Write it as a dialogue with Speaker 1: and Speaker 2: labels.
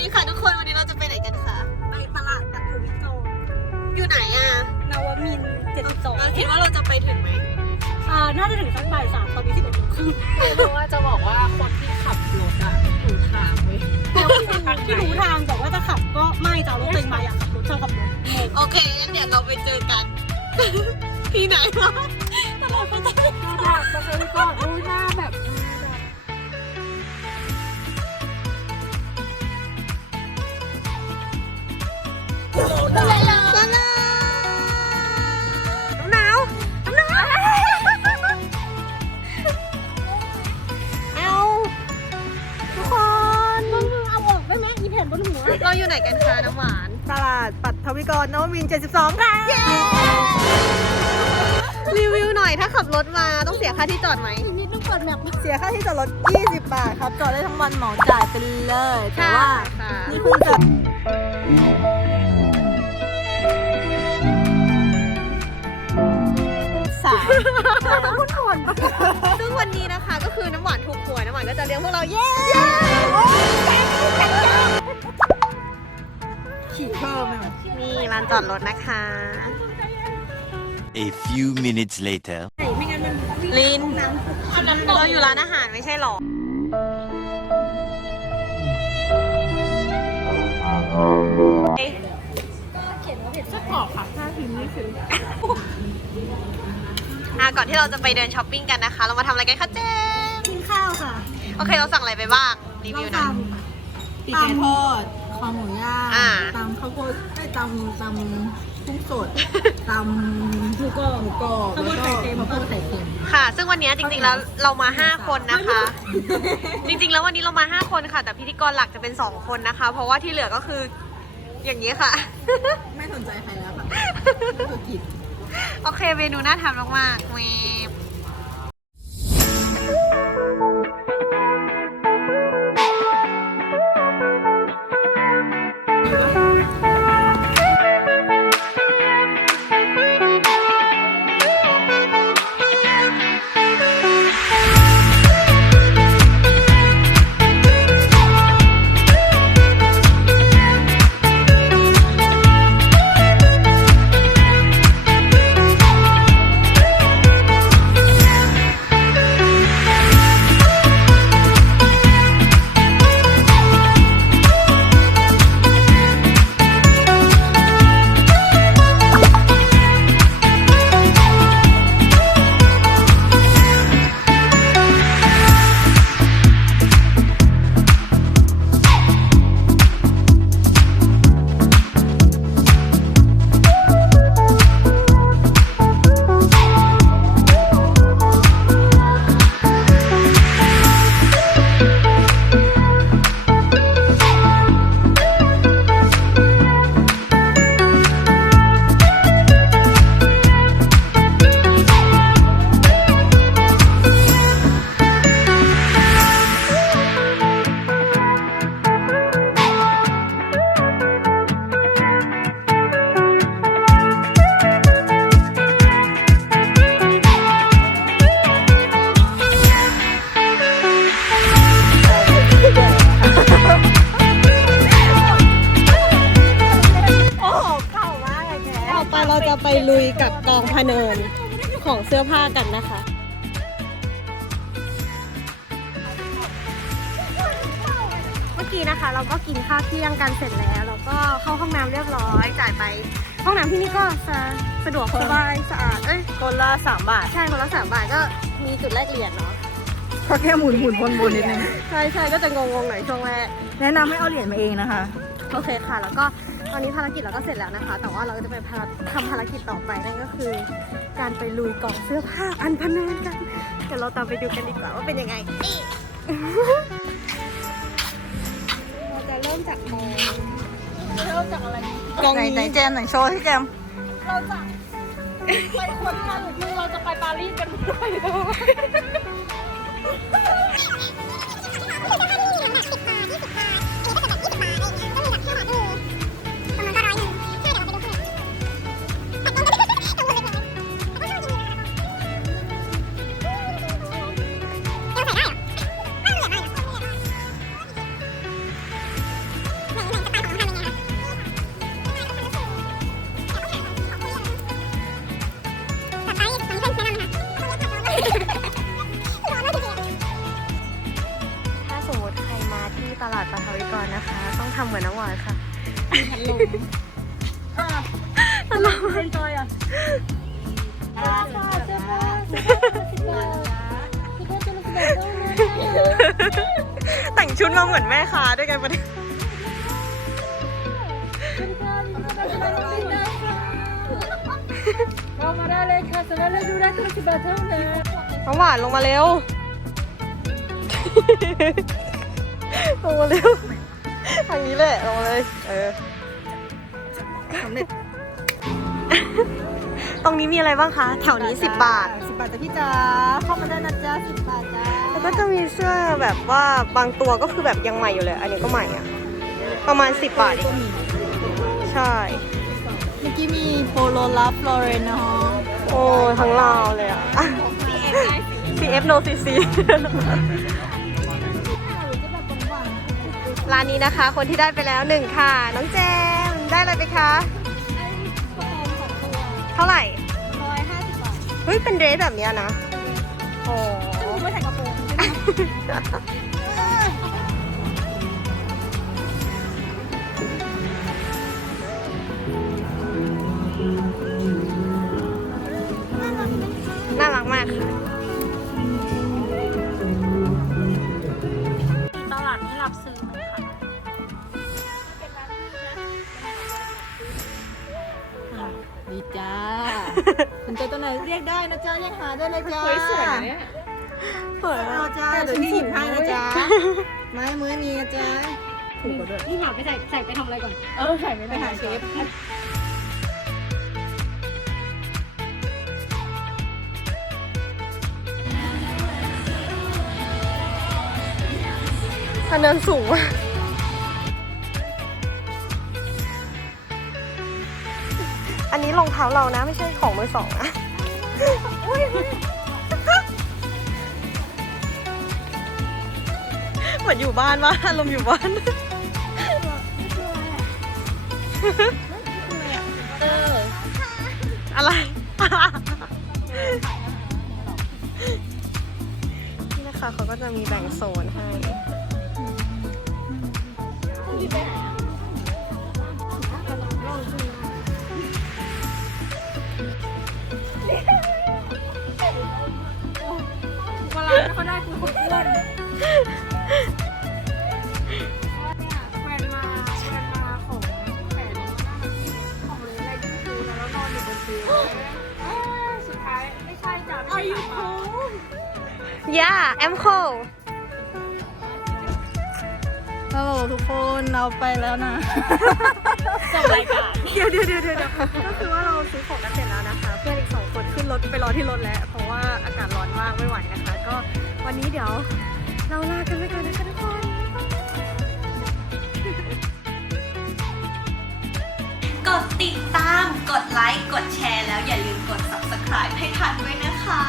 Speaker 1: ดีค่ะทุกคน วันนี้เราจะไปไหนกันคะ
Speaker 2: ไปตลาดปัทวิโก
Speaker 1: อยู่ไหนอะ
Speaker 2: นวมินทร์72
Speaker 1: เราคิดว่าเราจะไปถึงไหม
Speaker 2: อ่าน่าจะถึงสักบ่ายสามตอนนี้11โมงครึ่ง
Speaker 3: เพราะว่าจะบอกว่าคนที่ขับรถอะถูทางเว้ย
Speaker 2: แล้วที่รู้ทางบอกว่าจะขับก็ไม่จะเอารถตัวเองมาอยากขับรถชอบขับรถงง
Speaker 1: โอเคงั้นเดี๋ยวเราไปเจอกัน ที่ไหนวะ
Speaker 2: ตลอดไปตลอด
Speaker 3: ตลาดปัทวิโกอุ้ยหน้าแไห
Speaker 2: น
Speaker 1: กันคะน้ำหวาน
Speaker 2: ตลาดปัทวิกรนวมินทร์72 ค่ะ
Speaker 1: รีวิวหน่อยถ้าขับรถมาต้องเสียค่าที่จอดไหม
Speaker 2: นิดต้องเปิดแมป
Speaker 4: เสียค่าที่จอดรถ 20 บาทครับ จอดได้ทั้งวันเหมาจ่ายไปเลยแต่ว่า
Speaker 1: ค่ะ
Speaker 4: นี่เพิ่งจะสาม
Speaker 1: ซึ่งวันนี้นะคะก็คือน้ำหวานถูกหวยน้ำหวานก็จะเลี้ยงพวกเราเย้
Speaker 4: ขี่เพิ่ มไหม
Speaker 1: นี่ลานจอดรถนะคะ
Speaker 5: A few minutes later.
Speaker 1: ลินเราอยู่ร้านอาหารไม่ใช่หรอ อะก่อนที่เราจะไปเดินช้อปปิ้งกันนะคะ เรามาทำอะไรกันคะเจม
Speaker 2: กินข้าวค่ะ
Speaker 1: โอเค เราสั่งอะไรไปบ้าง รี
Speaker 2: เรา
Speaker 1: วิวหน่อย
Speaker 2: ท
Speaker 4: ปีกไก่ทอด คอหมูย่าง
Speaker 1: อ่า
Speaker 4: ตำข้าวโพดไอ้ยตำตำกุ้งสดตำำ
Speaker 2: หมูกรอบ
Speaker 4: หมูกรอบ
Speaker 2: ข้าวโพดไข่เค็ม
Speaker 4: ข้าวโพดไข่เค็ม
Speaker 1: ค่ะ ซึ่งวันนี้จริงๆแล้วเรามา 5 คนนะคะ จริงๆแล้ววันนี้เรามา 5 คนค่ะ แต่พิธีกรหลักจะเป็น 2 คนนะคะ เพราะว่าที่เหลือก็คืออย่างนี้ค่ะ
Speaker 4: ไม่สนใจใครแล้วค่ะธุรกิจ
Speaker 1: โอเคเมนูน่าทานมากๆเวฟ องพะเนินของเสื้อผ้ากันนะคะ เมื่อกี้นะคะ เราก็กินข้าวเที่ยงกันเสร็จแล้วเราก็เข้าห้องน้ำเรียบร้อยจ่ายไป ห้องน้ำที่นี่ก็สะสะดวกสบายสะอาดเอ้ย
Speaker 4: คนละ3บาท
Speaker 1: ใช่คนละสามบาทก็มีจุดแลกเหรียญเนาะ
Speaker 4: ก็แค่หมุนหมุนวนวนนิดนึง
Speaker 1: ใช่ใช่ก็จะงงๆหน่อยช่วงแรก
Speaker 4: แนะนำให้เอาเหรียญมาเองนะคะ
Speaker 1: โอเคค่ะ แล้วก็ตอนนี้ภารกิจเราก็เสร็จแล้วนะคะ แต่ว่าเราก็จะไปภารทำภารกิจต่อไปนั่นก็คือ การไปลุยกล่องเสื้อผ้าอันพะเนินกันเดี๋ยวเราตามไปดูกันดีกว่าว่าเป็นยังไงเราจะเริ่มจากกองเริ่มจากอะไรกอง
Speaker 4: ไหน
Speaker 1: นี้
Speaker 4: ไหนเจมไหนโชว์ที่เจม
Speaker 2: เราจะไปคนกันหรือเราจะไปปารีสกันด้วย
Speaker 1: ถ้าสมมติใครมาที่ตลาดปลาทวิกรนะคะ ต้องทำเหมือนน้ำหวานค่ะ
Speaker 2: ตลกเป็นจอยอะ
Speaker 1: แต่งชุดมาเหมือนแม่ค้าด้วยกันป ระเด็นน้ำหวานลงมาเร็ว ลงมาเร็ว ทางนี้แหละลงมาเลย เออสำเร็จตรงนี้มีอะไรบ้างคะ แถวนี้ 10 บาท
Speaker 4: สิบบาทจ้ะพี่จ๋าเข้ามาได้นะจ๊ะสิบบาทจ้า
Speaker 1: แล้วก็จะมีเสื้อแบบว่าบางตัวก็คือแบบยังใหม่อยู่เลย อันนี้ก็ใหม่อะประมาณ 10 บาทเอง ใช่
Speaker 4: เมื่อ กี้มีโปโลลับฟลอเรนนะฮะ
Speaker 1: โอ้ทั้งลาวเลยอะ CF no CC ร้านนี้นะคะ คนที่ได้ไปแล้วหนึ่งค่ะ น้องเจมส์ได้อะไรไปคะ เท่าไหร่
Speaker 2: ร้อยห้าสิบบาท
Speaker 1: เฮ้ย เป็นเดรสแบบเนี้ยนะ โอ้
Speaker 2: ไม่ใส่กระโปรง
Speaker 4: สนใจตัวไหนเรียกได้นะจ๊ะยังหาได้เลยจ้า
Speaker 3: เฮ้ยสวยนะเนี่ย
Speaker 1: เปิด
Speaker 4: เอาจ้าเดี๋ยวพี่หยิบให้นะจ๊ะไม้มือมีนะจ๊ะ
Speaker 2: นี่หาไปใส่ใส่ไปทำอะไรก่อน
Speaker 3: เออใส่ไม่
Speaker 4: ไป
Speaker 3: ได้
Speaker 4: หาเชฟ
Speaker 1: พนันสูง อันนี้รองเท้าเรานะไม่ใช่ของมือสองนะเหมือนอยู่บ้านว่าอารมณ์อยู่บ้านอะไร นี่นะคะเขาก็จะมีแบ่งโซนให้
Speaker 2: เว ลาเขาได้คือคนอ้วนเนี่ยแฟนมาแฟนมาของแฟนของอะไรที่คือแล้วนอนอยู่บนเตียงสุดท้ายไม่ใช่จ้ะอายุคง
Speaker 1: Yeah I'm cool
Speaker 4: ฮัลโหลทุกคนเราไปแล้วนะ
Speaker 2: จบรายการ
Speaker 1: เดี๋ยวเดี๋ยวเดี๋ยวเดี๋ยวก็คือว่าเราซื้อของกันเสร็จแล้วนะคะ เพื่อนอีกสองคนขึ้นรถไปรอที่รถแล้วเพราะ ว่าอากาศร้อนมากไม่ไหวนะคะ ก็วันนี้เดี๋ยวเราลากันไปก่อนนะคะทุกคน
Speaker 6: กดติดตาม กดไลค์ กดแชร์แล้วอย่าลืมกด subscribe ให้ทันด้วยนะคะ